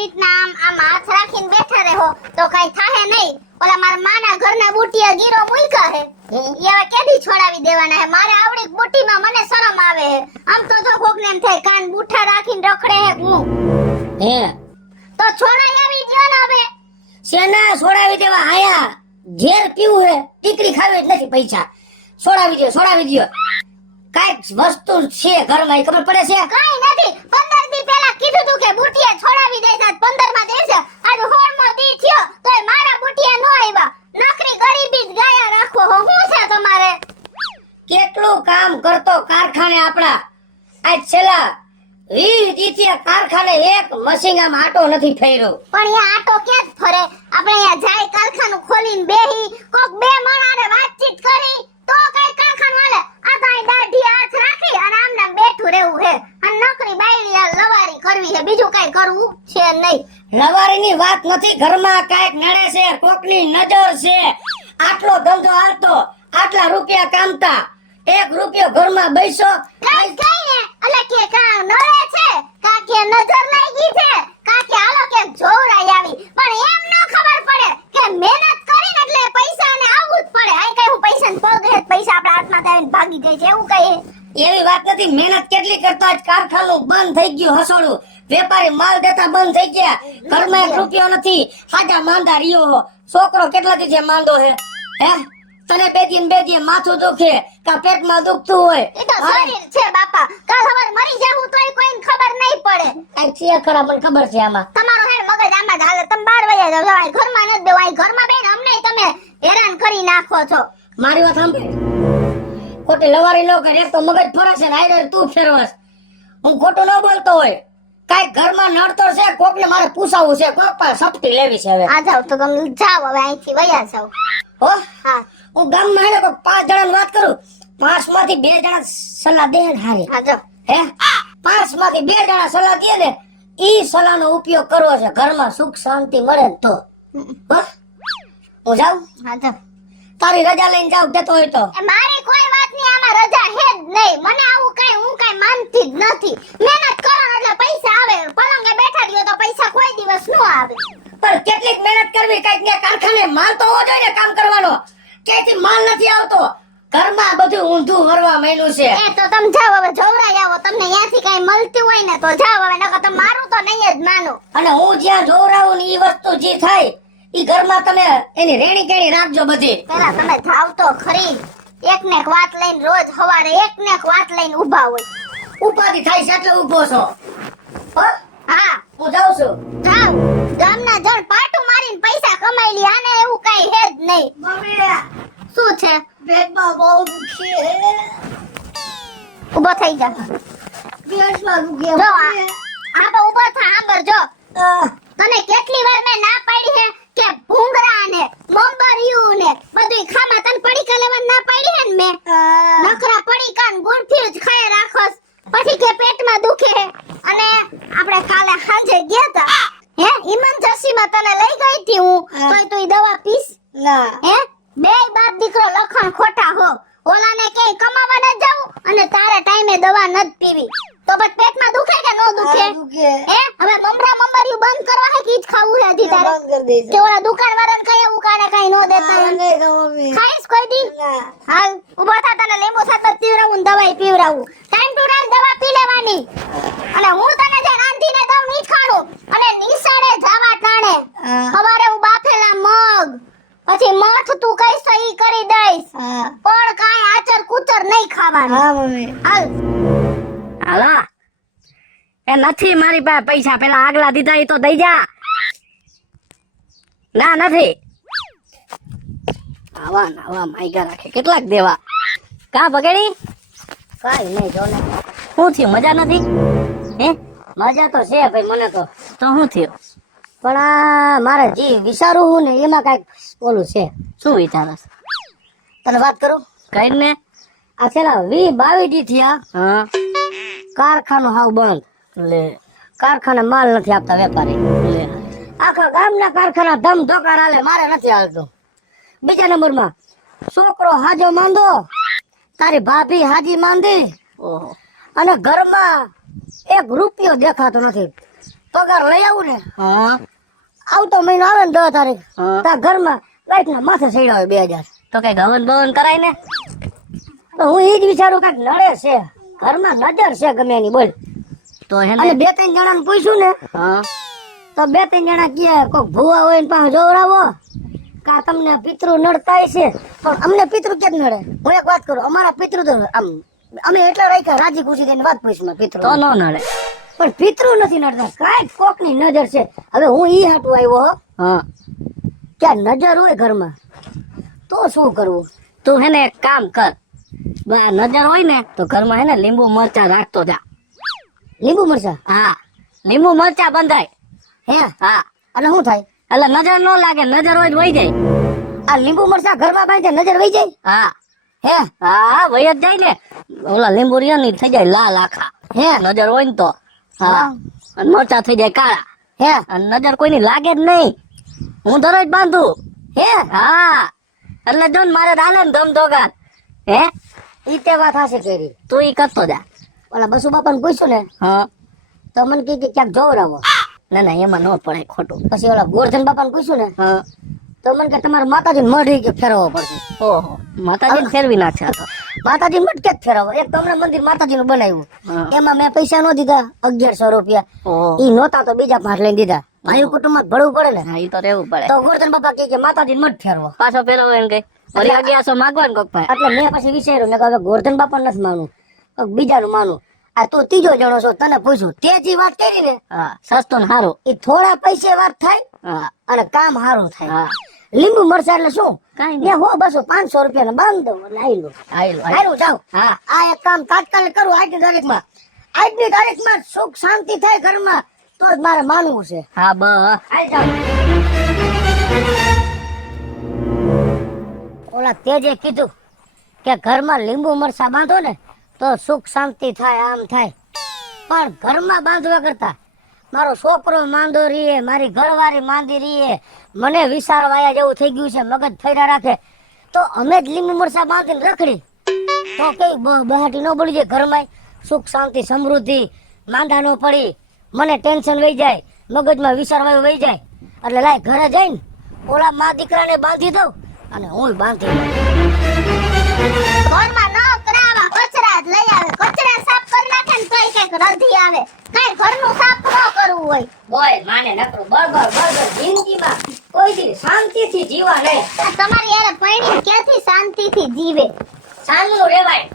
રીતના આમ હાથ રાખીને બેઠા રહો તો કઈ થાહે નહીં. ઓલા મારા માના ઘરના બુટિયા ગીરો મૂક્યા હે એ હવે કેદી છોડાવી દેવાના હે. મારે આવડી બુટીમાં મને શરમ આવે હે. આમ તો જો કોકને એમ થાય કાન બુઠા રાખીને રખડે હે હું હે તો છોડાઈ આવી ગયો ને હવે. શેના છોડાવી દેવા આયા ઘેર પીવું હે ટીકરી ખાવી જ નથી પૈસા છોડાવી દો કાઈક વસ્તુ છે ઘરમાં ખબર પડે છે કાઈ નથી. 15 દી પહેલા કીધું તું કે બુટિયા છોડાવી દે છે 15 માં દેશે. આજ 16 મો દી થયો તોય મારા બુટિયા નો આવ્યા. નકરી ગરીબી જ ગાયા રાખો હો. શું છે તમારે? કેટલું કામ કરતો કારખાને આપણા આજ છેલ્લા 20 દીથી કારખાને એક મશીનમાં આટો નથી ફેર્યો. પણ એ આટો ક્યાં જ ફરે? આપણે અહીંયા જાય કારખાનું ખોલીને બેહી કોક બે માણાને વાતચીત કરી તો કઈ કારખાનું હાલે. આ તો અહીં દાઢી હાથ રાખી અને આમને બેઠું રહેવું હે અને નોકરી બાયડી લવારી કરવી હે. બીજું કઈ કરવું છે નહીં. લવારીની વાત નથી. ઘરમાં કાંઈક નડે છે કોકની નજર છે. આટલો ધંધો હાલતો આટલા રૂપિયા કામતા 1 રૂપિયો ઘરમાં બેસો કઈ ને એટલે કે કા નડે છે કા કે નજર લાગી છે કા કે હાલો કે જોરાઈ આવી. પણ એમ ન ખબર પડે કે મહેનત કરીને એટલે પૈસા ને આવવું જ પડે. આ કઈ હું પૈસા ને પગ હે પૈસા આપણા હાથમાં આવીને ભાગી જાય છે એવું કઈ એવી વાત નથી. મહેનત કેટલી કરતો આજ કારખાનું બંધ થઈ ગયું હસોડું. વેપારી માલ દેતા બંધ થઈ ગયા. ઘરમાં 1 રૂપિયો નથી. હાજા માંદા રહ્યો. છોકરો કેટલા દી માંદો હે હે તને બે દી માથું દુખે કા પેટમાં દુખતું હોય એ તો શરીર છે બાપા. કાલ સવાર મરી જાવું તોય કોઈને ખબર નહીં પડે. કાઈ છે ખરા મને ખબર છે આમાં તમારો હે મગજ આમાં જ હાલે. તમે 12 વાગ્યા જાવ આ ઘરમાં ન દેવાય. ઘરમાં બેન અમને તમે હેરાન કરી નાખો છો. મારી વાત સાંભળ. ખોટી લવારી નો કરે. એક તો મગજ ફરે છે ને આયરે તું ફેરવસ. હું ખોટું ન બોલતો હોય. કાઈ ઘરમાં નડતો છે કોકને મારે પૂછાવું છે. કોક પાસે સપટી લેવી છે હવે. આ જાવ તો તમે જાવ હવે અહીંથી વયા જાવ. હો હા હું ગામમાં આવ્યો 5 જણાની વાત કરું. 5 માંથી 2 જણા સલાહ દે ને હારી હા જાવ. હે 5 માંથી 2 જણા સલાહ દે ને ઈ સલાહનો ઉપયોગ કરવો છે. ઘરમાં સુખ શાંતિ મળે ને તો હો? હું જાઉં હા જાવ. તારી રજા લઈને જાવ દેતો હોય તો. એ મારી કોઈ વાત ની આમાં રજા હે જ નહીં. મને આવું કઈ હું કઈ માનતી જ નથી. મહેનત કરો એટલે પૈસા આવે. પલંગે બેઠા રહ્યો તો પૈસા કોઈ દિવસ નો આવે. પણ કેટલીક મહેનત કરવી. કઈક ને કારખાને માલ તો હોવો જોઈએ ને કામ કરવાનો. ક્યાંથી માલ નથી આવતો. ઘરમાં બધું ઊંધું વરવા માંડ્યું છે. એ તો તમે જાવ હવે જોવરાઈ આવો. તમને ત્યાંથી કઈ મળતું હોય ને તો જાવ હવે. નકર તમે મારું તો નહીં જ માનો. અને હું જ્યાં જોવરાવું ને ઈ વસ્તુ જે થાય ઈ ઘરમાં તમે એની રેણી કેણી રાખજો બધી. પેલા તમે જાવ તો ખરી. એક ને એક વાત લઈને રોજ સવારે એક ને એક વાત લઈને ઊભા હોય. ઉપાધિ થાય છે એટલે ઊભો છો. હો? હા હું જાઉં છું. જાવ. ગામના જણ પાટું મારીને પૈસા કમાઈ લી. આને એવું કઈ હે જ નહીં. મમ્મી શું છે? પેટમાં બહુ દુખે. ઊભો થઈ જા. પેટમાં દુખે. જો આ તો ઊભો થા. આંબર જો તને કેટલી વાર મેં ના પાડી હે કે ભૂંગરા ને મોંબરિયું ને બધું ખામાં તને પડીકા લેવા ના પાડી હે ને મેં. નખરા પડીકા ને ગુડફિયું જ ખાય રાખોસ. પછી કે પેટમાં દુખે હે. અને આપણે કાલે સાંજે ગયા તા હે ઇમરજન્સી માં તને લઈ ગઈ હતી હું. તોય તું દવા પીસ ના હે. બે બાપ દીકરો લખણ ખોટા હો. ઓલાને કઈ કમાવા ન જાવું અને તારે ટાઈમે દવા ન પીવી તો બસ પેટમાં દુખે કે નો દુખે? હે હવે મમરા મમરિયું બંધ કરવા હે કે ઈ જ ખાવું હે હજી તારે? બંધ કરી દઈશ. કે ઓલા દુકાનવાળાને કઈ એવું કાને કઈ નો દેતા હોય? નહીં મમ્મી. ખાઈશ કોઈ દી? ના. હાલ ઊભો થા. તને લીંબુ શરબત પીવડાવું ને દવાઈ પીવડાવું. ટાઈમ ટુ ટાઈમ દવા પી લેવાની. અને હું તને જે રાંધીને દઉં ની ખાણું. અને નિશાળે જાવા ટાણે સવારે હું બાફેલા મગ પછી મઠ તું કઈશ તો ઈ કરી દઈશ. પણ કાઈ આચર કુચર નહીં ખાવાનું. હા મમ્મી. હાલ હાલા એ નથી મારી પાસે પૈસા. પેલા આગલા દીધા ઈ તો દઈ જા. ના નથી. આવા માયગા રાખે. કેટલાક દેવા કા બગડી? કાઈ નહીં જો ને. શું થયું? મજા નથી? હે મજા તો છે ભાઈ મને તો શું થયું? પણ આ મારે જે વિચારું ને એમાં કઈક ઓલું છે. શું વિચારસ? તને વાત કરું કઈ ને. આ છેલ્લા 20-22 દી થયા કારખાનું હાવ બંધ. લે કારખાને માલ નથી આપતા વેપારી. લે આખા ગામના કારખાના ધમ ધોકાર હાલે. મારે નથી હાલતું. બીજા નંબરમાં છોકરો હાજો માંદો. તારી ભાભી હાજી માંદી. અને ઘરમાં 1 રૂપિયો દેખાતો નથી. પગાર લઈ આવું ને હા આવતો મહિનો આવે ને 10 તારીખ હા. તાર ઘરમાં લાઈટના માથે ચડ્યા હોય 2000. તો કઈ ગવન બવન કરાય ને. તો હું એ જ વિચારું કાંઈક નડે છે ઘરમાં નજર છે ગમે એની બોલ. તો હે અને ને 2-3 જણાને પૂછ્યું ને હા તો 2-3 જણા કહે કોક ભૂવા હોય ને પાસે જોવરાવો કા તમને પિતૃ નડતા છે પણ અમને પિતૃ કેમ નડે. હું એક વાત કરું અમારા પિતૃ તો આમ અમે એટલા રાખ્યા રાજી ખુશી થઈને વાત પૂછમાં પિતૃ તો નો નડે. પણ પિતૃ નથી નડતા કાંઈક કોકની નજર છે. હવે હું ઈ હાટું આવ્યો હો હા કે આ નજર હોય ઘરમાં તો શું કરવું. તું હે ને એક કામ કર. નજર હોય ને તો ઘરમાં હે ને લીંબુ મરચા રાખતો જા. લીંબુ મરચા હા લીંબુ મરચા બંધાય. હે હા અને શું થાય એટલે નજર નો લાગે, નજર હોય વહી જાય. આ લીંબુ મરચા ઘરમાં બાંધે નજર વહી જાય હા હે હા વહી જ જાય ને. ઓલા લીંબુ રહ્યા ને થઈ જાય લાલ આખા. હે નજર હોય ને તો હા અને મરચા થઈ જાય કાળા હે અને નજર કોઈની લાગે જ નહીં. હું દરરોજ બાંધું. હે હા એટલે જો ને મારે હાલે ને ધમધોગાટ. હે ઈ તે વાત હાશે કરી. તું ઈ કરતો જા. ઓલા બસુ બાપાને પૂછ્યું ને હા તો મને કહે કે ક્યાંક જોવરાવો. ના ના એમાં ન પડે ખોટું. પછી ઓલા ગોરધન બાપાને પૂછ્યું ને હા તો મને કે તમારે માતાજી મઢ કે ફેરવવો પડશે. ઓહો માતાજીને ફેરવી નાખશે આ તો. માતાજી મઢ કે ફેરવો એક તમને મંદિર માતાજીનું બનાવ્યું હા. એમાં મેં પૈસા નો દીધા 1100 રૂપિયા ઓહો ઈ નહોતા તો બીજા 5 લઈને દીધા. ભાઈ કુટુંબમાં ભરવું પડે ને હા ઈ તો રહેવું પડે. તો ગોરધન બાપા કહે કે માતાજી મઢ ફેરવો. પાછો ફેરવો એમ કઈ વળી 1100 માંગવા ને કોક ભાઈ. એટલે મેં પછી વિચાર્યું મેં કહ્યું હવે ગોરધન બાપા નથી માનું કોક બીજાનું માનું. આ તું ત્રીજો જણો છો તને પૂછું તે જે વાત કરી ને હા સસ્તો ને સારું. એ થોડા પૈસે વાત થાય હા અને કામ સારું થાય. હા લીંબુ મરચા એટલે શું કાંઈ નહીં. મેં 200-500 રૂપિયા બાંધ દઉં એટલે આઈ લો આયલું હારું જાવ. હા આ એક કામ તાત્કાલિક કરું આજની તારીખમાં સુખ શાંતિ થાય ઘરમાં તો જ મારે માનવું છે. હા હાલ જાવ. ઓલા તેજે કીધું કે ઘરમાં લીંબુ મરચા બાંધો ને તો સુખ શાંતિ થાય આમ થાય પણ ઘરમાં બાંધવા કરતા મારો છોકરો માંદો રીએ મારી ઘરવાળી માંદી રીએ મને વિચાર વાયા જેવું થઈ ગયું છે મગજ ફેરા રાખે તો અમે જ લીંબુ મરચા બાંધીને રખડી તો કઈ બહાટી ન પડી જાય ઘરમાં સુખ શાંતિ સમૃદ્ધિ માંદા ન પડી મને ટેન્શન વહી જાય મગજમાં વિચાર વાયો વહી જાય એટલે લાય ઘરે જઈને ઓલા મા દીકરાને બાંધી દઉં અને હું બાંધી દઉં. ઘરમાં ન કરાવા કચરા જ લઈ આવે. કચરા સાફ કરી નાખે ને તોય કઈક રધી આવે. કઈ ઘરનું સાફ ન કરવું હોય. બોય માને નકરું બર્ગર જિંદગીમાં કોઈ દી શાંતિથી જીવા નહીં. આ તમારી યારે પૈણી ક્યાંથી શાંતિથી જીવે. સાનું રેવાય.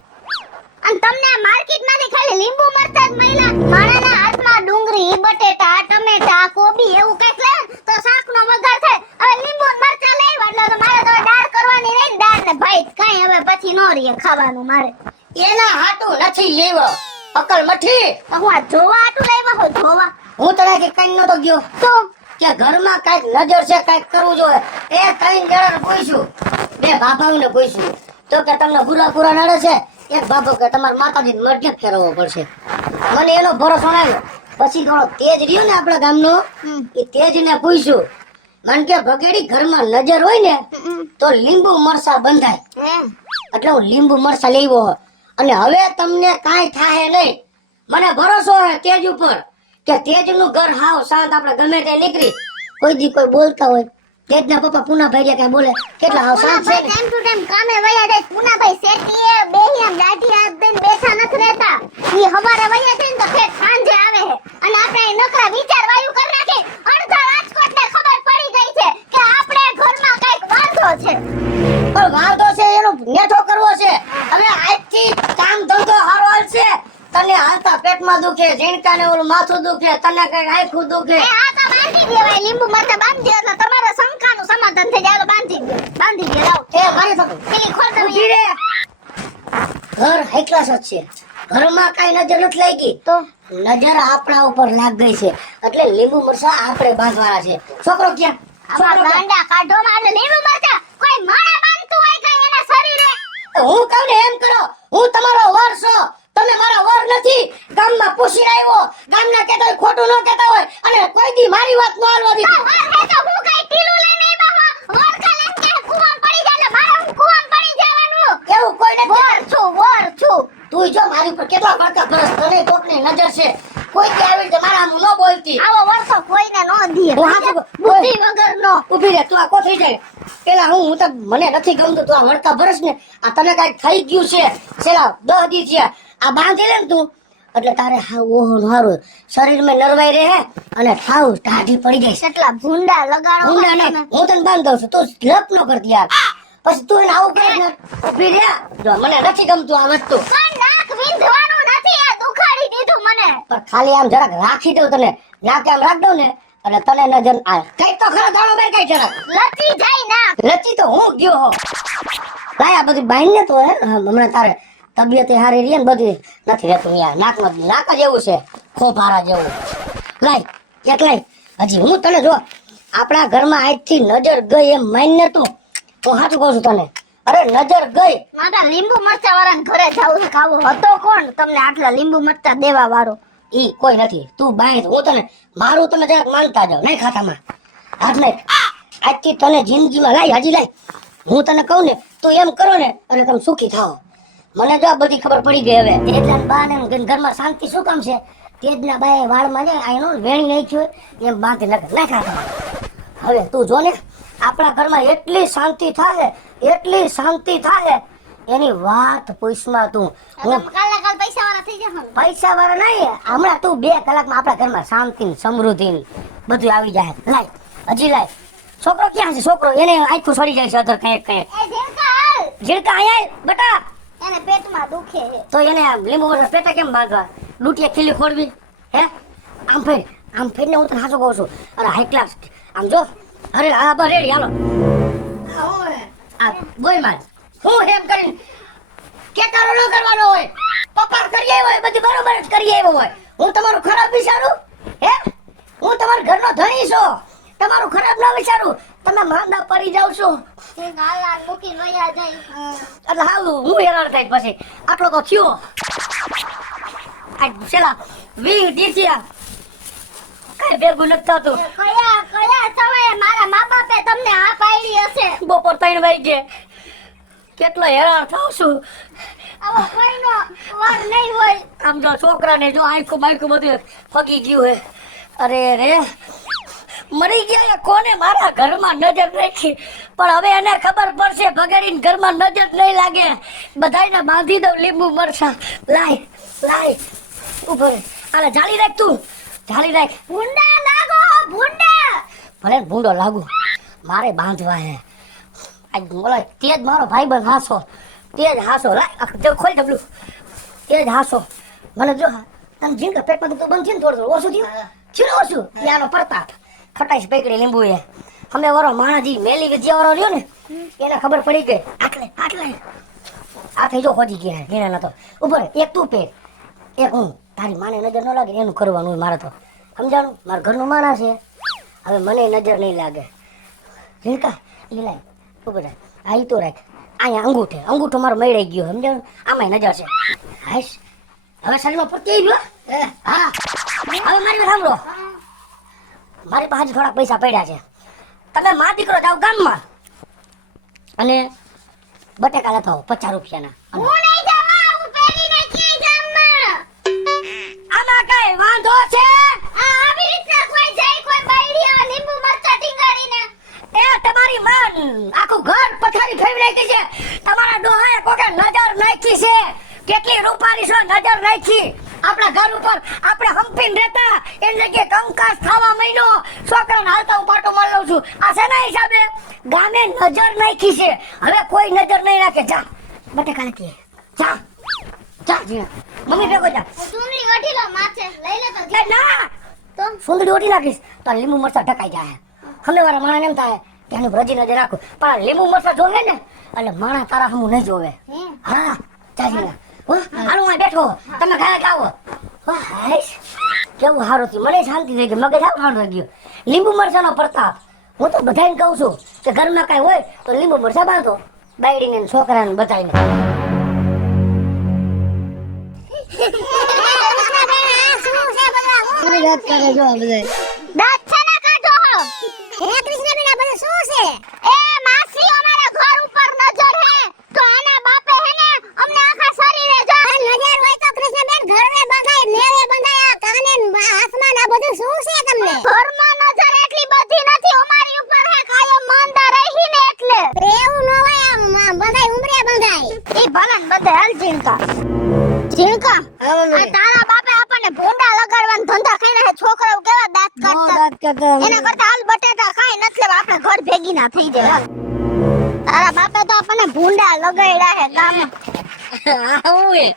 અને તમને આ માર્કેટમાંથી ખાલી લીંબુ મરચા જ મળ્યા. માણાના હાથમાં ડુંગળી, બટેટા, ટમેટા, કોબી એવું કઈક લે તો શાકનો વઘાર થાય. હવે લીંબુ ને મરચા લેવા એટલે તો મારે તો દાળ કરવાની રહી ને દાળ ને ભાત કાઈ હવે પછી નો રહીએ ખાવાનું મારે. એના હાટું નથી લેવો અકલ મઠી. તો હું આ જોવા આટું લાવ્યા હો જોવા. હું તને કે કઈ નતો ગયો તો કે ઘરમાં કઈક નજર છે કઈક કરવું જોઈએ. એ 3 જણાને પૂછ્યું 2 બાપાઓને પૂછ્યું તો કે તમને પૂરા નડે છે. એક બાપો કે તમારે માતાજીને મઢને ફેરવવો પડશે. મને એનો ભરોસો આવ્યો. પછી થોડો તેજ રહ્યો ને આપણા ગામનો એ તેજને પૂછ્યું મને કે ભગેડી ઘરમાં નજર હોય ને તો લીંબુ મરચા બંધાય. એટલે હું લીંબુ મરચા લેવો અને હવે તમને કાંઈ થાય નહીં. મને ભરોસો હોય તેજ ઉપર કે તેજનું ઘર હાવ શાંત. આપણે ગમે તે નીકળી કોઈ દી કોઈ બોલતા હોય તેજના પપ્પા પૂનાભાઈ કઈ બોલે કેટલા હાવ શાંત છે ને. ટાઈમ ટુ ટાઈમ કામે વયા જાય. પૂનાભાઈ શેઠીએ બેહી આમ દાઢી હાથ દઈને બેઠા નથી રહેતા. ઈ હવારે વયા જાય ને તો ફેર સાંજે આવે છે. અને આપણે અહીં નકરા વિચાર વાયુ કરી નાખી. અડધા રાજકોટને ખબર પડી ગઈ છે કે આપણે ઘરમાં કઈક વાંધો છે. પણ વાંધો છે એનો નેઠો કરવો છે. હવે આજથી કામ ધંધો હારો હાલશે. તને હાલતા પેટમાં દુખે ઝીણકાને ઓલું માથું દુખે તને કઈ આંખું દુખે એ આ તો બાંધી દેવાય. લીંબુ મરચા બાંધી દે એટલે તમારા શંકાનું સમાધાન થઈ જાય. બાંધી દે લાવ. એ મારી સાથે પેલી ખોટ ઊભી રે. ઘર હાઈ ક્લાસ જ છે. ઘરમાં કઈ નજર નથી લાગી તો નજર આપણા ઉપર લાગ ગઈ છે એટલે લીંબુ મરચા આપણે બાંધવાના છે. છોકરો ક્યાં આમાં ગાંડા કાઢો માં એટલે લીંબુ મરચા કોઈ માણા બાંધતું હોય કઈ એના શરીરે. હું કહું ને એમ કરો. હું તમારો વર છો તમે મારા વર નથી. ગામમાં પૂછી આવ્યો ગામના કહેતા હોય ખોટું ન કહેતા હોય અને કોઈ દી મારી વાત ન હાલવા તો દીધી. વર હે તો હું કઈ ટીલું લઈને આવ્યા હો. વર કાલે એમ કે કુવામાં પડી જાય એટલે મારે હું કુવામાં પડી જવાનું. એવું કોઈ નથી. વર છું. તું જો મારી ઉપર કેટલા બળકા ભરસ તને કોકની નજર છે. કોઈ કે આવી રીતે મારા આમ ન બોલતી. આવો વરસો કોઈને નો દીએ હું હાચું કહું. બુદ્ધિ વગરનો. ઊભી રહે તું આ કોથળી જાય પેલા હું તો મને નથી ગમતું તું આ વળતા ભરસ ને આ તને કઈક થઈ ગયું છે છેલ્લા 10 દી થયા આ બાંધી લે ને તું એટલે તારે હા ઓહો હારું શરીરમાં નરવાઈ રહે અને થાવ ટાઢી પડી જાય કેટલા ભૂંડા લગાડો ઊંડા ને હું તને બાંધ દઉં છું તું લપ ન કરતી યાર પછી તું એને આવું કરે ને ઊભી રહે જો મને નથી ગમતું આ વસ્તુ પણ નાક વિંધવાનું નથી આ દુખાડી દીધું મને. પણ ખાલી આમ જરાક રાખી દઉં તને નાકે આમ રાખ દઉં ને એટલે તને નજર આ કઈ તો ખરા દાણો બે કઈ જરાક લચી જાય નાક. લચી તો હું ગયો હો લાય આ બધી બાઈ ને તો હે હમણાં તારે તબિયત હારી રહી ને બધી નથી રહેતું યાર નાક જ એવું છે ખોભારા જેવું લાય એક લાય હજી હું તને જો આપણા ઘરમાં આજથી નજર ગઈ એમ માન્ય તું હું સાચું કહું છું તને અરે નજર ગઈ મારા લીંબુ મરચા વાળાને ઘરે જાવું છે ખાવું હતો કોણ તમને આટલા લીંબુ મરચા દેવા વાળો. ઈ કોઈ નથી તું બાઈ હું તને મારું તમે જરાક માનતા જાવ નહીં ખાતામાં હાથ નહીં આજથી તને જિંદગીમાં લાય હજી લાય હું તને કહું ને તું એમ કરો ને એટલે તમે સુખી થાઓ મને જો આ બધી ખબર પડી ગઈ હવે તેજના બા ને ઘરમાં શાંતિ શું કામ છે તેજના બાએ વાળમાં જાય આનો વેણી નાખ્યું એમ બાંધી ના ખાતા હવે તું જો ને આપણા ઘરમાં એટલી શાંતિ થાય એની વાત પૂછમાં તું હું તમે કાલે કાલ પૈસા વાળા થઈ જાવ. પૈસા વાળા નહીં હમણાં તું 2 કલાકમાં આપણા ઘરમાં શાંતિ ને સમૃદ્ધિ ને બધું આવી જાય લાય હજી લાય છોકરો ક્યાં છે છોકરો એને આખું સડી જાય છે અધર કઈક એ ઝીણકા હાલ ઝીણકા આયા બેટા એને પેટમાં દુખે છે. તો એને લીંબુ વગર પેટા કેમ બાંધવા લૂંટીએ ખીલી ખોડવી હે આમ ફેરને હું તને સાચું કહું છું અરે હાઈ ક્લાસ આમ જો અરે આ બસ રેડી હાલો આ બોય માર હું એમ કરીને કેતારો ન કરવાનો હોય પપ્પા કરી આવ્યો હોય બધી બરોબર જ કરી આવ્યો હોય હું તમારું ખરાબ વિચારું હે હું તમારા ઘરનો ધણી છું તમારું ખરાબ ના વિચારું તમે માંદા પડી જાવ છો ઝીણકા હાલ આ મૂકીને વયા જાય. એટલે હાલ હું હેરાન થાય પછી આટલો તો થયો આ છેલ્લા 20 દીથિયા કઈ ભેગું નથી થતું કયા સમયે મારા મા બાપે તમને આ પાડી હશે. બપોર 3 વાગે કેટલો હેરાન થાવ છું આવો કોઈનો વાર નહીં હોય. આમ જો છોકરાને જો આંખું બાંખું બધું ફગી ગયું હે અરે રે મરી ગયા કોને મારા ઘરમાં નજર રાખી પણ હવે એને ખબર પડશે ભગેડીને ઘરમાં નજર નહીં લાગે બધાયને બાંધી દઉં લીંબુ મરચા લાય ઉભો રે આલે જાળી રાખ તું જાળી રાખ ભૂંડા લાગો ભૂંડા. ભલે ભૂંડો લાગુ મારે બાંધવા હે આજ બોલો તેજ મારો ભાઈ બંધ હાસો તેજ હાસો લાય જો ખોલ ડબલું તેજ હાસો મને જો તને જીંક પેટમાં તો બંધ છે ને થોડું ઓછું થયું ઓછું ત્યાંનો પ્રતાપ ખટાઈશ પકડી લીંબુ એ અમે વારો માણાજી મેલી વિદ્યા વાળો રહ્યો ને એને ખબર પડી ગઈ આટલે આ થઈ જો હોજી ગયા ઘેરા નતો ઉપર એક તું પેટ એક હું તારી માને નજર ન લાગે એનું કરવાનું હોય મારે તો સમજાણું મારા ઘરનું માણસ છે હવે મને નજર નહીં લાગે ઝીણકા એ લાય ઉપર આ ઈ તો રાખ અહીંયા અંગૂઠો મારો મળાઈ ગયો સમજાણું આમાં નજર છે હાશ હવે શરીરમાં પૂરતી આવી ગયો હા હવે મારી સાંભળો મારી પાસે થોડાક પૈસા પડ્યા છે તમે મા દીકરો જાઓ ગામમાં અને બટેકા લખાવો 50 રૂપિયાના હું નહીં જવા હું પેરીને ક્યાંય ગામમાં. આમાં કઈ વાંધો છે આ આવી રીતના કોઈ જાય કોઈ બાયડીયા લીંબુ મરચા ટીંગાડીને. એ તમારી માન આખું ઘર પથારી ફેરવી નાખી છે તમારા ડોહાએ કોકે નજર નાખી છે કેટલી રૂપારી છો નજર નાખી આપણા ઘર ઉપર આપણે હંપીને રહેતા એની જગ્યાએ કંકાસ ખાવા મહિનો છોકરાને હાલતા હું પાટો મારી લઉં છું આ શેના હિસાબે ગામે નજર નાખી છે હવે કોઈ નજર નહીં રાખે જા બટેકા નાખીએ જા જીણા મમ્મી ભેગો જા સુંદરી વઢી લો માથે લઈ લે તો એ ના તો સુંદરી ઓટી નાખીશ તો લીંબુ મરચા ઢકાઈ જાય હમે વાળા માણસ એમ થાય કે એની રજી નજર રાખું પણ લીંબુ મરચા જોવે ને એટલે માણસ તારા હમું નહીં જોવે હે હા ચાજીના હાલો હું બેઠો તમે ખાયા ખાવો હાઈશ કેવું સારું થયું મને શાંતિ થઈ ગઈ મગજ આવ સારું થઈ ગયું લીંબુ મરચાનો પ્રતાપ હું તો બધાને કહું છું કે ઘરમાં કાંઈ હોય તો લીંબુ મરચા બાંધો બાયડીને ને છોકરાને બધાને દાંત છે ને કાઢો. હે કૃષ્ણબેન આ બધું શું છે? એ માસી અમારા ઘર ઉપર નજર હે તો આના બાપે હે ને અમને આખા શરીરે જો નજર હોય તો કૃષ્ણબેન ઘરને બંધાય મેરે બંધાય કાને ભલે ને બધે હાલ ઝીણકા ઝીણકા હા, મમ્મી. આ તારા બાપે આપણને ભૂંડા લગાડવાના ધંધા કરીને છોકરાઓ કેવા દાંત કાઢતા એના કરતા હાલ બટેટા ખાઈ નથી લેવા આપણે ઘર ભેગી ના થઈ જાય તારા બાપે તો આપણને ભૂંડા લગાડ્યા હે ગામમાં આવું એ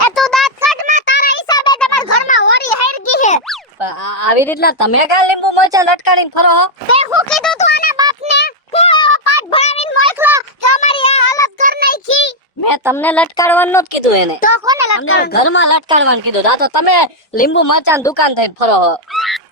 એ તું દાંત કાઢ માં તારા હિસાબે તમારા ઘરમાં હોરી હેરગી હે આવી રીતના તમે કા લીંબુ મરચા લટકાડીને ફરો હો? તે હું કીધું તું આના બાપને હું એવો પાઠ ભણાવીને મોકલો કે અમારી આ હાલત કર નાખી મેં તમને લટકાડવાનું નહોતું કીધું એને તો કોને અમને લગાડવાનું ઘરમાં લટકાડવાનું કીધું આ તો તમે લીંબુ મરચાની દુકાન થઈને ફરો હો.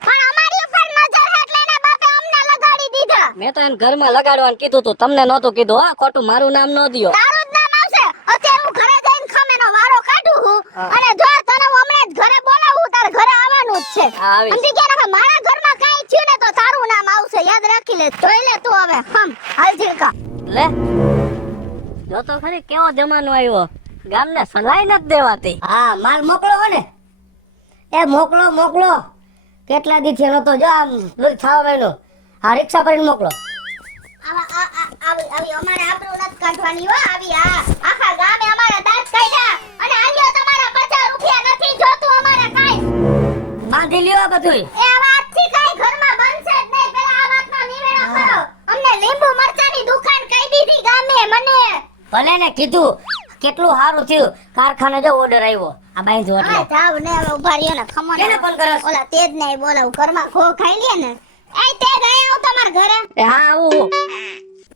પણ અમારી ઉપર નજર હે એટલે એના બાપે અમને લગાડી દીધા મેં તો એને ઘરમાં લગાડવાનું કીધું તું તમને નહોતું કીધું હા ખોટું મારું નામ ન દિયો તારું જ નામ આવશે અત્યારે હું ઘરે જઈને ખમેનો વારો કાઢું હું અને જો તને હું હમણાં જ ઘરે બોલાવું તારે ઘરે આવવાનું જ છે હા, આવીશ. સમજી ગયા ને મારા ઘરમાં કાઈ થયું ને તો તારું નામ આવશે યાદ રાખી લે જોઈ લે તું હવે હાલ ઝીણકા લે જો તો ખરી કેવો જમાનો આવ્યો ગામને સલાઈ નથી દેવાતી હા માલ મોકલો હો ને એ મોકલો મોકલો કેટલા દી થયો નતો જો આમ દૂધ ખાવા મહિનો હા રિક્ષા કરીને મોકલો આવી અમારે આબરૂ નથી કાઢવાની હો આવી આખા ગામે અમારા દાંત કાઢ્યા અને આલ્યો તમારા 50 રૂપિયા નથી જોતું અમારે કાઈ બાંધી લ્યો આ બધું એ આ વાતથી કાઈ ઘરમાં બનશે જ નહીં પેલા આ વાતનો નિવેડો કરો અમને લીંબુ મરચાની દુકાન કહી દીધી ગામે મને ભલે ને કીધું કેટલું સારું થયું કારખાને જો ઓર્ડર આવ્યો આ બાંધ્યો હા એટલે જાવ ને હવે ઉભા રહ્યો ને ખમણ કેને ફોન કરો? ઓલા તેજ નહીં બોલાવ ઘરમાં ખો ખાઈ લે ને એ તેજ આયા હું તમારા ઘરે એ હા આવું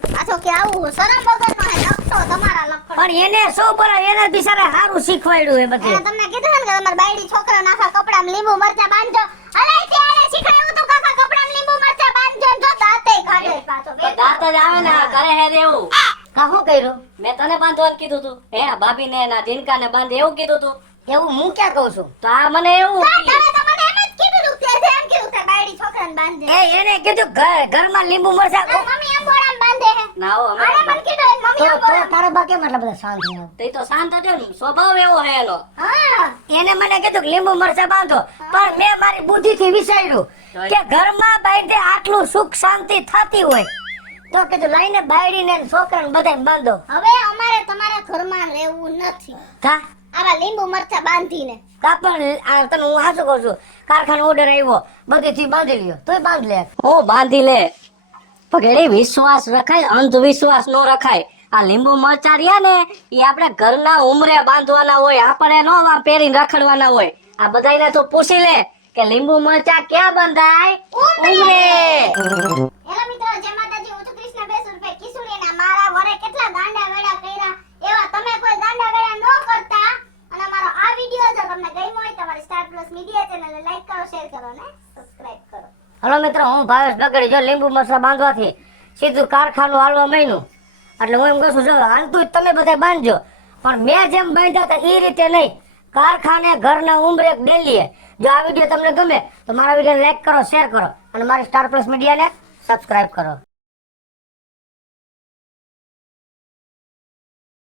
પાછો કે આવું શરમ વગરનો હે લખતો તમારા લખડ પણ એને શું પર એને બિચારા સારું શીખવાડ્યું એ બધે તમને કીધું ને કે તમારા બાયડી છોકરા નાખા કપડામાં લીંબુ મરચા બાંધજો અલે ત્યારે શીખવાયું તું કાકા કપડામાં લીંબુ મરચા બાંધજો ને જો દાંતે કાઢે પાછો તો દાંત જ આવે ને આ કરે હે દેવું કા શું કર્યું મેં તને બાંધવાનું કીધું તું હે ભાભીને ના ઢીંકાને બાંધે એવું કીધું તું એવું હું ક્યાં કહું છું તો આ મને એવું તમે તો મને એમ જ કીધું તે એમ કીધું તે બાયડી છોકરાને બાંધે એ એને કીધું ઘરમાં લીંબુ મરચા આ મમ્મી એમ બોરામ બાંધે હે ના હો અમે આને મને કીધું એમ મમ્મી એમ બોરામ તારા બા કેમ એટલા બધા શાંત થયા તે તો શાંત હતો ને સ્વભાવ એવો હે એનો હા એને મને કીધું કે લીંબુ મરચા બાંધો પણ મેં મારી બુદ્ધિથી વિચાર્યું કે ઘરમાં બાંધે આટલું સુખ શાંતિ થતી હોય તો કીધું લઈને બાયડીને ને છોકરાને બધાને બાંધો હવે અમારે તમારા ઘરમાં રહેવું નથી કા આવા લીંબુ મરચા બાંધીને પણ આ તને હું સાચું કહું છું કારખાનો ઓર્ડર આવ્યો બધેથી બાંધી લ્યો તોય બાંધ લે હું બાંધી લે પગેડી વિશ્વાસ રખાય અંધવિશ્વાસ નો રખાય આ લીંબુ મરચા રહ્યા ને એ આપણે ઘરના ઉમરે બાંધવાના હોય આપણે નો આ પહેરીને રખડવાના હોય આ બધાયને તો પૂછી લે કે લીંબુ મરચા ક્યાં બંધાય ઉમરે હેલો મિત્રો જય માતાજી હું છું કૃષ્ણ બેસુરભાઈ કિશોરીના મારા વરે કેટલા ગાંડા વેડા કર્યા એવા તમે કોઈ ગાંડા વેડા ન કરતા અને અમારો આ વિડિયો જો તમને ગમ્યો હોય તો અમારી સ્ટાર પ્લસ મીડિયા ચેનલને લાઈક કરો શેર કરો ને સબસ્ક્રાઇબ કરો હલો મિત્રો હું ભાવેશ બગડી જો લીંબુ મરચા બાંધવાથી સીધું કારખાનું હાલવા માંડ્યું એટલે હું એમ કહું છું જો હાલતું જ તમે બધા બાંધજો પણ મેં જેમ બાંધ્યા હતા એ રીતે નહીં કારખાને ઘરના ઉંમરે ડેલીએ જો આ વિડીયો તમને ગમે તો મારા વિડીયો લાઈક કરો શેર કરો અને મારી સ્ટાર પ્લસ મીડિયાને સબસ્ક્રાઇબ કરો